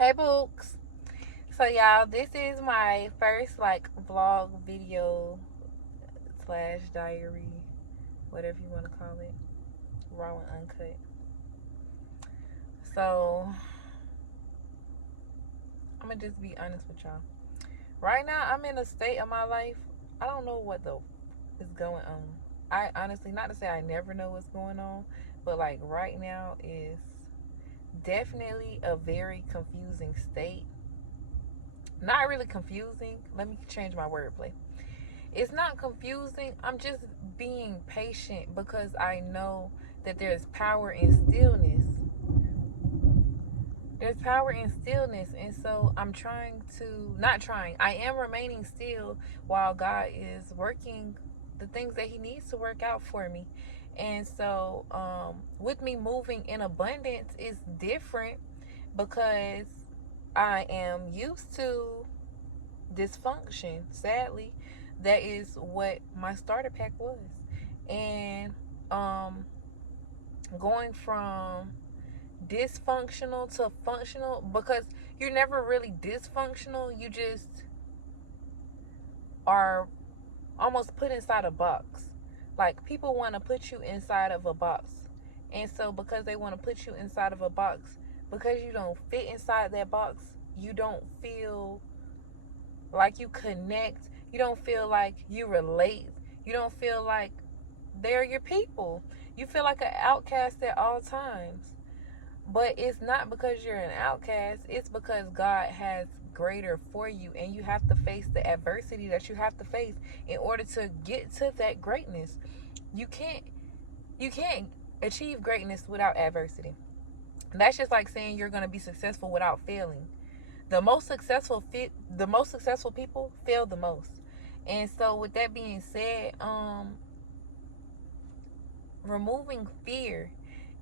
Hey books. So y'all, this is my first vlog video slash diary, whatever you want to call it, raw and uncut. So I'm gonna just be honest with y'all. Right now, I'm in a state of my life. I don't know what is going on. I honestly, not to say I never know what's going on, but like right now is definitely a very confusing state. Not really confusing. Let me change my wordplay. It's not confusing. I'm just being patient because I know that there's power in stillness. There's power in stillness. And so I'm not trying, I am remaining still while God is working the things that He needs to work out for me. And so, with me moving in abundance is different because I am used to dysfunction. Sadly, that is what my starter pack was. And going from dysfunctional to functional, because you're never really dysfunctional, you just are almost put inside a box. Like, people want to put you inside of a box, and so because they want to put you inside of a box, because you don't fit inside that box, you don't feel like you connect, you don't feel like you relate, you don't feel like they're your people, you feel like an outcast at all times. But it's not because you're an outcast, it's because God has greater for you, and you have to face the adversity that you have to face in order to get to that greatness. You can't achieve greatness without adversity. That's just like saying you're going to be successful without failing. The most successful people fail the most. And so with that being said, removing fear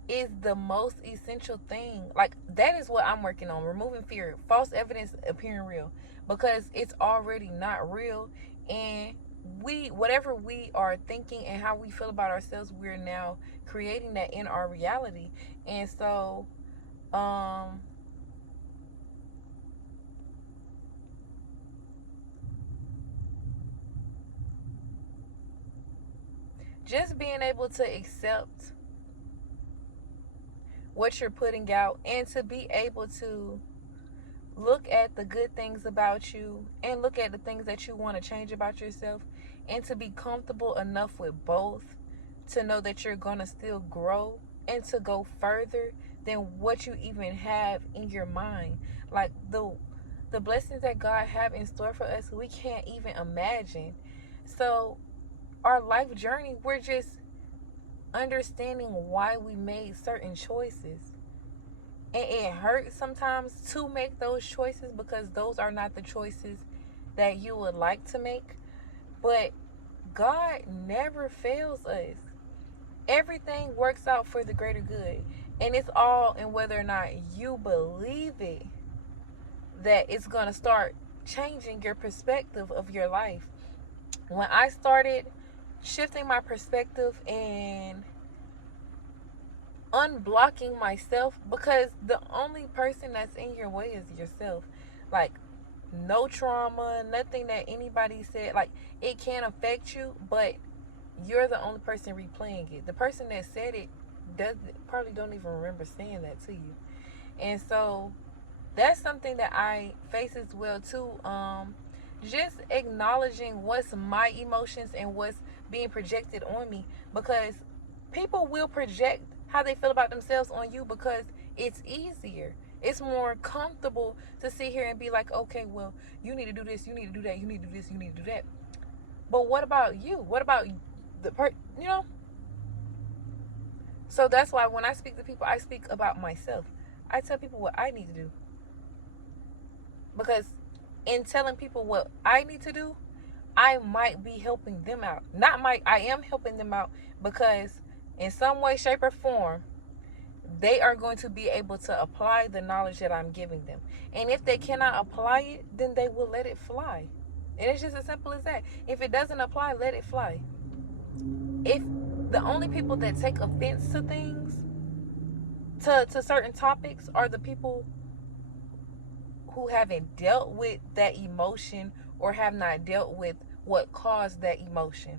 is the most essential thing. Like, that is what I'm working on, removing fear, false evidence appearing real, because it's already not real. And whatever we are thinking and how we feel about ourselves, we're now creating that in our reality. And so just being able to accept what you're putting out, and to be able to look at the good things about you and look at the things that you want to change about yourself, and to be comfortable enough with both to know that you're going to still grow and to go further than what you even have in your mind. Like, the blessings that God have in store for us, we can't even imagine. So our life journey, we're just understanding why we made certain choices. And it hurts sometimes to make those choices, because those are not the choices that you would like to make. But God never fails us. Everything works out for the greater good. And it's all in whether or not you believe it, that it's going to start changing your perspective of your life. When I started shifting my perspective and unblocking myself, because the only person that's in your way is yourself. Like, no trauma, nothing that anybody said, like, it can affect you, but you're the only person replaying it. The person that said it probably don't even remember saying that to you. And so that's something that I face as well too. Just acknowledging what's my emotions and what's being projected on me, because people will project how they feel about themselves on you, because it's easier, it's more comfortable to sit here and be like, okay, well, you need to do this, you need to do that, you need to do this, you need to do that. But what about you? What about you know? So that's why when I speak to people, I speak about myself. I tell people what I need to do, because in telling people what I need to do, I might be helping them out. I am helping them out, because in some way, shape, or form, they are going to be able to apply the knowledge that I'm giving them. And if they cannot apply it, then they will let it fly. And it's just as simple as that. If it doesn't apply, let it fly. If the only people that take offense to things, to certain topics, are the people who haven't dealt with that emotion or have not dealt with what caused that emotion.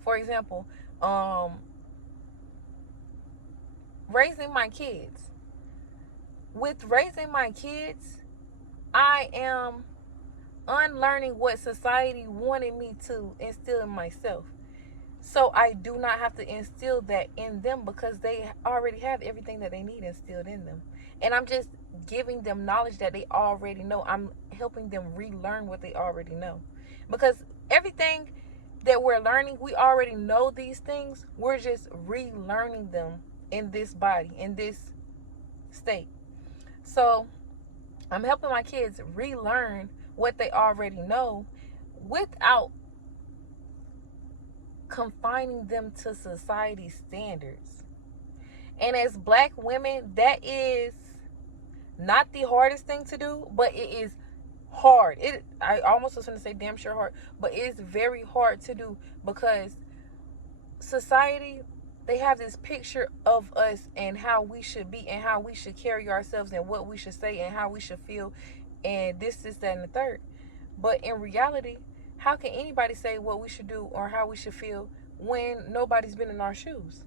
For example, raising my kids. With raising my kids, I am unlearning what society wanted me to instill in myself. So I do not have to instill that in them because they already have everything that they need instilled in them. And I'm just giving them knowledge that they already know. I'm helping them relearn what they already know. Because everything that we're learning, we already know these things. We're just relearning them in this body, in this state. So I'm helping my kids relearn what they already know without confining them to society's standards. And as black women, that is not the hardest thing to do, but it is hard. I almost was going to say damn sure hard, but it is very hard to do because society, they have this picture of us and how we should be and how we should carry ourselves and what we should say and how we should feel and this, that, and the third. But in reality, how can anybody say what we should do or how we should feel when nobody's been in our shoes?